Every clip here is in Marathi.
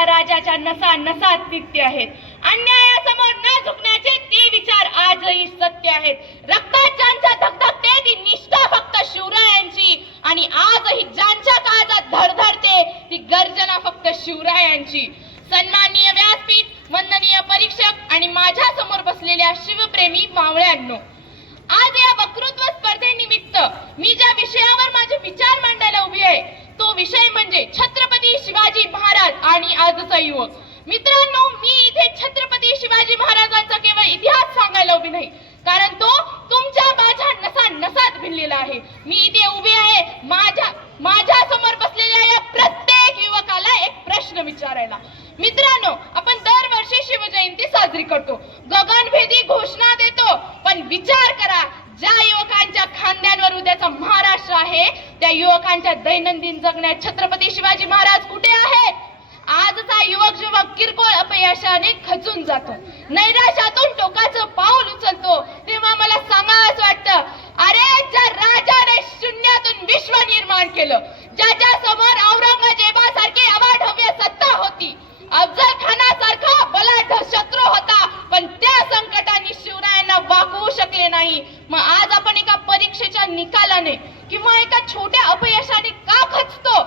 त्या राजाच्या नसा नसात नित्य आहेत. अन्यायासमोर न झुकण्याचे ते विचार आजही सत्य आहेत. रक्तात ज्यांच्या धगधगते ती निष्ठा फक्त शिवरायांची, आणि आजही ज्यांच्या काळजात धडधडते ती गर्जना फक्त शिवरायांची. सन्माननीय व्यासपीठ, वंदनीय परीक्षक आणि माझ्या समोर बसलेल्या शिवप्रेमी मावळ्यांनो, आज या वक्तृत्व स्पर्धेनिमित्त मी ज्या विषयावर माझे विचार मांडायला उभी आहे तो विषय म्हणजे छत्रपती शिवाजी महाराज आणि आजचा युवक. मित्रांनो, मी इथे छत्रपती शिवाजी महाराजांचा केवळ इतिहास सांगायला उभी नाही, कारण तो तुमच्या माझ्या नसा नसात भिनलेला आहे. मी इथे उभी आहे माझ्या समोर बसलेल्या या प्रत्येक युवकाला एक प्रश्न विचारायला. मित्रांनो, आपण दरवर्षी शिवजयंती साजरी करतो, गगनभेदी घोषणा देतो, पण विचार करा, ज्या युवकांच्या खांद्यांवर उद्याचा महाराष्ट्र आहे त्या युवकांच्या दैनंदिन जगण्यात छत्रपती शिवाजी महाराज कुठे आहे? आजचा युवक किरकोळ अपयशाने खचून जातो, नैराश्यातून टोकाचं पाऊल उचलतो, तेव्हा मला सांगावंच वाटतं, अरे ज्या राजाने शून्यातून विश्व निर्माण केलं, ज्याच्या समोर औरंगजेबासारखी अवाढव्य सत्ता होती, अफजल खानासारखा बलाढ्य शत्रू होता, पण त्या संकटाने शिवरायांना वाकवू शकले नाही. मग आज आपण एका परीक्षेच्या निकालाने किंवा एका छोट्या अपयशाने का खचतो?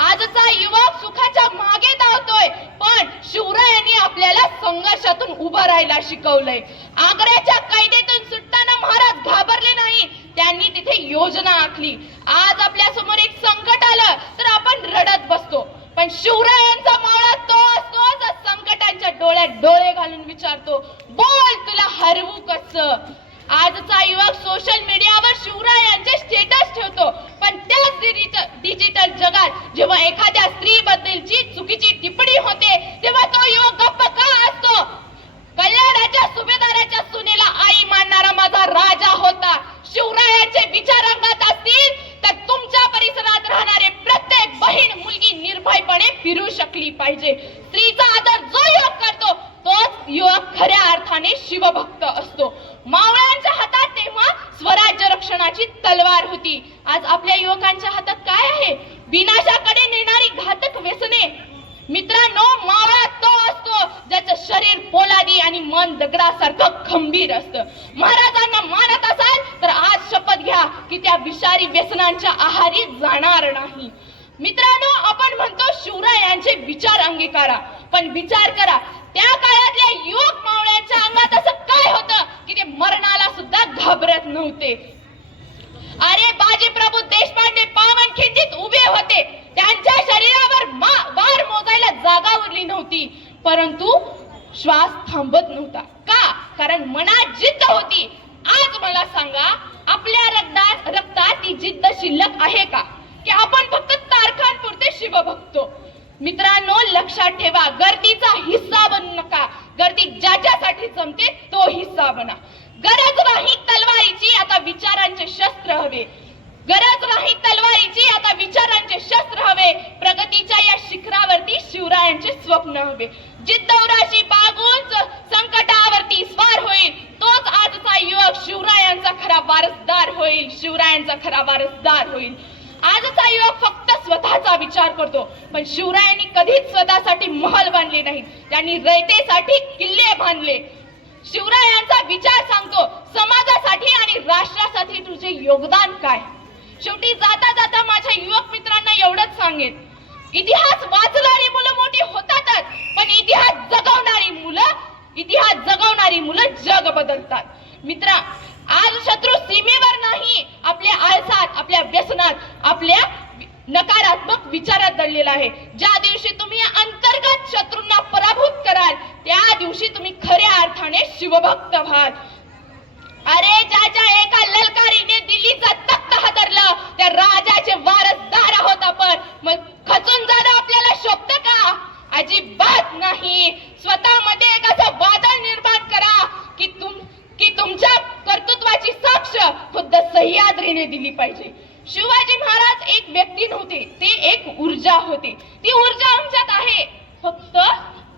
आजचा युवक सुखाच्या मागे धावतोय, पण शिवरायांनी आपल्याला संघर्षातून उभं राहायला शिकवलंय. आग्र्याच्या कैदेतून सुटताना महाराज घाबरले नाही, त्यांनी तिथे योजना आखली. आज आपल्या समोर एक संकट आलं तर आपण रडत बसतो, पण शिवरायांचा मावळा तो असतो जो संकटांच्या डोळ्यात डोळे घालून विचारतो, बोल तुला हरवू कसं? आजचा युवक सोशल मीडियावर शिवरायांचे स्टेटस ठेवतो, पण त्याच डिजिटल जगात जेव्हा एखाद्या स्त्रीबद्दलची चुकीची टिप्पणी होते तेव्हा तो युवक गप्प का असतो? कल्याणाच्या सुभेदाराच्या सुनेला आई मानणारा माझा राजा होता. शिवरायांचे विचार अंगात असतील तर तुमच्या परिसरात राहणारे प्रत्येक बहीण मुलगी निर्भयपणे फिरू शकली पाहिजे. स्त्रीचा आदर जो युवक करतो तोच युवक खऱ्या अर्थाने शिवभक्त असतो. मावळ्यांच्या हातात तेव्हा स्वराज्य रक्षणाची तलवार होती. आज आपल्या युवकांच्या हातात काय आहे? विनाशाकडे नेणारी घातक व्यसने. मित्रांनो, मावळा तो असतो ज्याचं शरीर पोलादी आणि मन दगडासारखं खंबीर असतं. महाराजांना मानत असाल तर आज शपथ घ्या की त्या विषारी व्यसनांच्या आहारी जाणार नाही. मित्रांनो, आपण म्हणतो शिवरायांचे विचार अंगीकारा, पण विचार करा त्या काळातल्या युवक मावळ्यांच्या अंगात असं काय होतं की ते मरणाला सुद्धा घाबरत नव्हते. अरे बाजी प्रभू देशपांडे पावनखिंडीत उभे होते, त्यांच्या शरीरावर वार मोजायला जागा उरली नव्हती, परंतु श्वास थांबत नव्हता. का? कारण मनात जिद्द होती. आज मला सांगा, आपल्या रक्तात ती जिद्द शिल्लक आहे का की आपण फक्त तारखांपुरते शिव बघतो? मित्रांनो, लक्षात ठेवा, गर्दीचा हिस्सा बनू नका. गर्दी ज्याच्यासाठी जमते तो हिस्सा बना. गरज नाही तलवारीची, आता विचारांचे शस्त्र हवे. गरज नाही तलवारीची, आता विचारांचे शस्त्र हवे. प्रगतीच्या या शिखरावरती शिवरायांचे स्वप्न हवे. जिद्दौराशी बागून संकटावरती स्वार होईल तोच आजचा युवक शिवरायांचा खरा वारसदार होईल. शिवरायांचा खरा वारसदार होईल. आजचा युवक फक्त स्वतःचा विचार करतो, पण शिवरायांनी कधीच स्वतःसाठी महल बांधले नाहीत, त्यांनी रयतेसाठी किल्ले बांधले. शिवरायांचा विचार सांगतो, समाजासाठी आणि राष्ट्रासाठी तुझे योगदान काय? शेवटी जाता जाता माझ्या युवक मित्रांना एवढंच सांगेन, इतिहास वाचणारी मुलं मोठी होतातच, पण इतिहास जगवणारी मुलं जग बदलतात. मित्रा, आज शत्रू सीमेवर नाही, आपल्या आळसात, आपल्या व्यसनात, आपल्या नकारात्मक विचारात दडलेला आहे. ज्या दिवशी तुम्ही अंतर्गत शत्रूंना पराभूत कराल त्या दिवशी तुम्ही खऱ्या अर्थाने शिवभक्त व्हाल. अरे ज्याच्या एका ललकारीने दिल्लीचा तख्त हादरलं त्या राजाचे वारसदार आहोत आपण. मग खचून जाणं आपल्याला शोभतं का? अजिबात नाही. स्वतःमध्ये एक असं वादळ निर्माण करा की तुमच्या कर्तृत्वाची साक्ष खुद्द सह्याद्रीने दिली पाहिजे. शिवाजी महाराज एक व्यक्ती नव्हते, ते एक ऊर्जा होते. ती ऊर्जा आमच्यात आहे, फक्त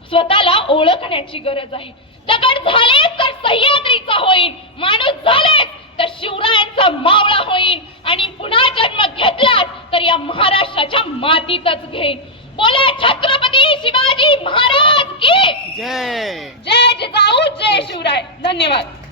स्वतःला ओळखण्याची गरज आहे. दगड झाले तर सह्याद्रीचा होईल, माणूस झाले तर शिवरायांचा मावळा होईल, आणि पुन्हा जन्म घेतलाच तर या महाराष्ट्राच्या मातीतच घेईल. बोला छत्रपती शिवाजी महाराज की जय. जय जिजाऊ जय शिवराय. धन्यवाद.